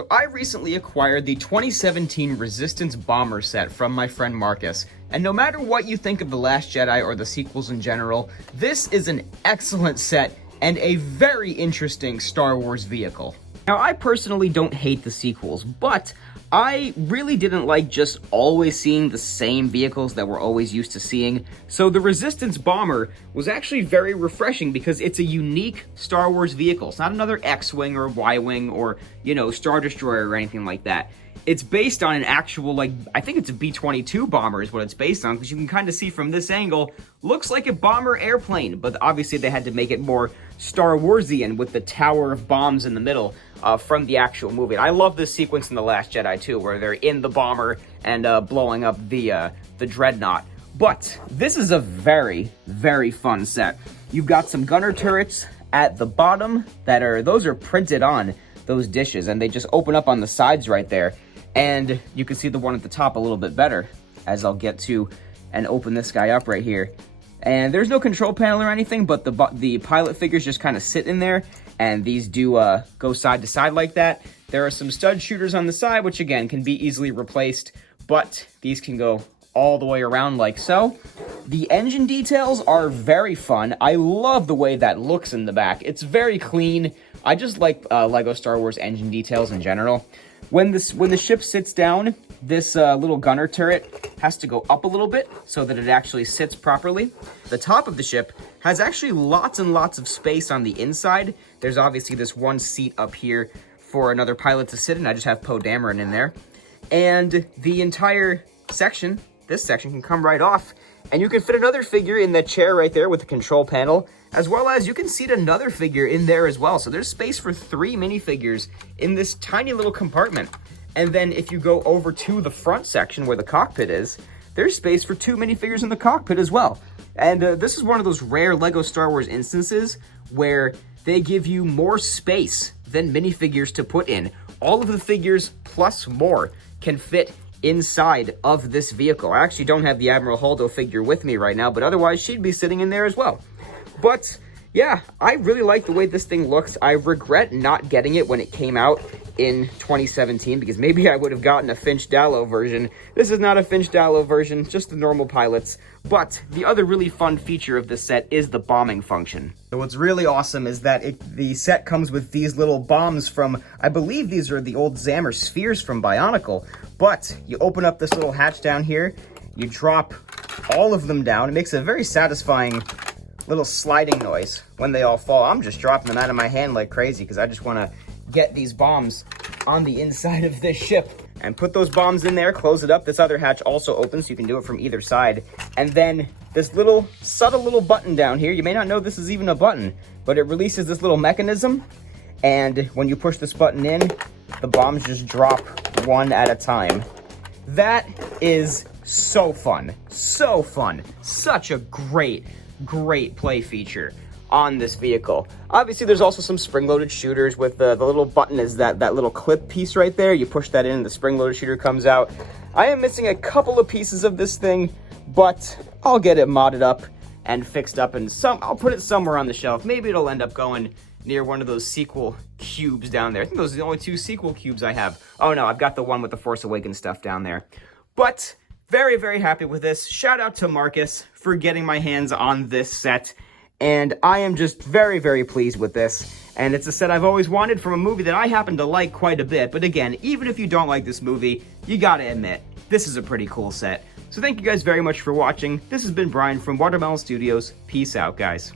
So I recently acquired the 2017 Resistance Bomber set from my friend Marcus, and no matter what you think of The Last Jedi or the sequels in general, this is an excellent set and a very interesting Star Wars vehicle. Now, I personally don't hate the sequels, but I really didn't like just always seeing the same vehicles that we're always used to seeing, so the Resistance Bomber was actually very refreshing because it's a unique Star Wars vehicle. It's not another X-Wing or Y-Wing or, Star Destroyer or anything like that. It's based on an actual, I think it's a B-22 bomber is what it's based on, because you can kind of see from this angle, looks like a bomber airplane, but obviously they had to make it more Star Warsian with the tower of bombs in the middle from the actual movie. And I love this sequence in The Last Jedi too, where they're in the bomber and blowing up the dreadnought. But this is a very, very fun set. You've got some gunner turrets at the bottom those are printed on those dishes, and they just open up on the sides right there. And you can see the one at the top a little bit better, as I'll get to and open this guy up right here. And there's no control panel or anything, but the pilot figures just kind of sit in there, and these do go side to side like that. There are some stud shooters on the side, which again can be easily replaced, but these can go all the way around like so. The engine details are very fun. I love the way that looks in the back. It's very clean. I just like LEGO Star Wars engine details in general. When the ship sits down, this little gunner turret has to go up a little bit so that it actually sits properly. The top of the ship has actually lots and lots of space on the inside. There's obviously this one seat up here for another pilot to sit in. I just have Poe Dameron in there. And the entire section, this section, can come right off. And you can fit another figure in that chair right there with the control panel, as well as you can seat another figure in there as well. So there's space for 3 minifigures in this tiny little compartment. And then if you go over to the front section where the cockpit is, there's space for 2 minifigures in the cockpit as well. And this is one of those rare LEGO Star Wars instances where they give you more space than minifigures to put in. All of the figures plus more can fit inside of this vehicle. I actually don't have the Admiral Holdo figure with me right now, but otherwise she'd be sitting in there as well. But yeah, I really like the way this thing looks. I regret not getting it when it came out in 2017, because maybe I would have gotten a Finch Dallo version. This is not a Finch Dallo version, just the normal pilots. But the other really fun feature of this set is the bombing function. So what's really awesome is that the set comes with these little bombs from, I believe these are the old Zammer spheres from Bionicle. But you open up this little hatch down here, you drop all of them down. It makes a very satisfying little sliding noise when they all fall. I'm just dropping them out of my hand like crazy because I just want to get these bombs on the inside of this ship and put those bombs in there, close it up. This other hatch also opens, so you can do it from either side. And then this little subtle little button down here, you may not know this is even a button, but it releases this little mechanism, and when you push this button in, the bombs just drop one at a time. That is so fun. So fun. Such a great play feature on this vehicle. Obviously, there's also some spring-loaded shooters with the little button is that little clip piece right there. You push that in and the spring-loaded shooter comes out. I am missing a couple of pieces of this thing, but I'll get it modded up and fixed up, and I'll put it somewhere on the shelf. Maybe it'll end up going near one of those sequel cubes down there. I think those are the only 2 sequel cubes I have. Oh no, I've got the one with the Force Awakens stuff down there. But very, very happy with this. Shout out to Marcus for getting my hands on this set. And I am just very, very pleased with this. And it's a set I've always wanted from a movie that I happen to like quite a bit. But again, even if you don't like this movie, you gotta admit, this is a pretty cool set. So thank you guys very much for watching. This has been Brian from Watermelon Studios. Peace out, guys.